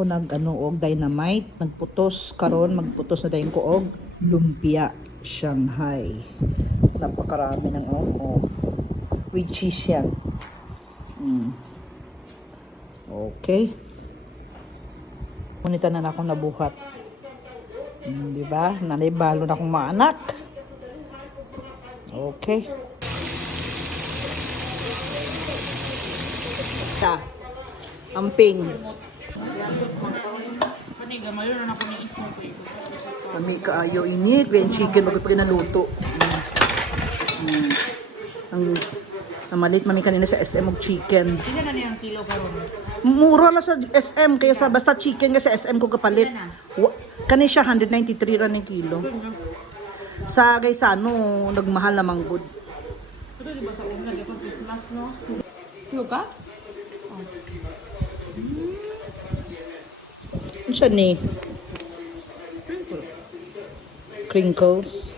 ako og dynamite, nagputos karon, magputos na dayon ko og lumpia Shanghai. Napakarami ng with cheese yan. Okay. Ngunit na akong nabuhat. Di ba? Nanibalo na akong mga anak. Okay. Amping. Kami kaayo ini, kaya chicken bago pa naluto. Ang namalit mami kanina sa SM og chicken. Isa na niyang kilo karon. Mura lang sa SM kaya sa basta chicken kasi SM ko kapalit. Kani siya 193 ra ni kilo. Sa Gaisano nagmahal na manggod. Ito di ba sa una di pa Christmas no? Yo ka? Ano siya ni? Crinkles.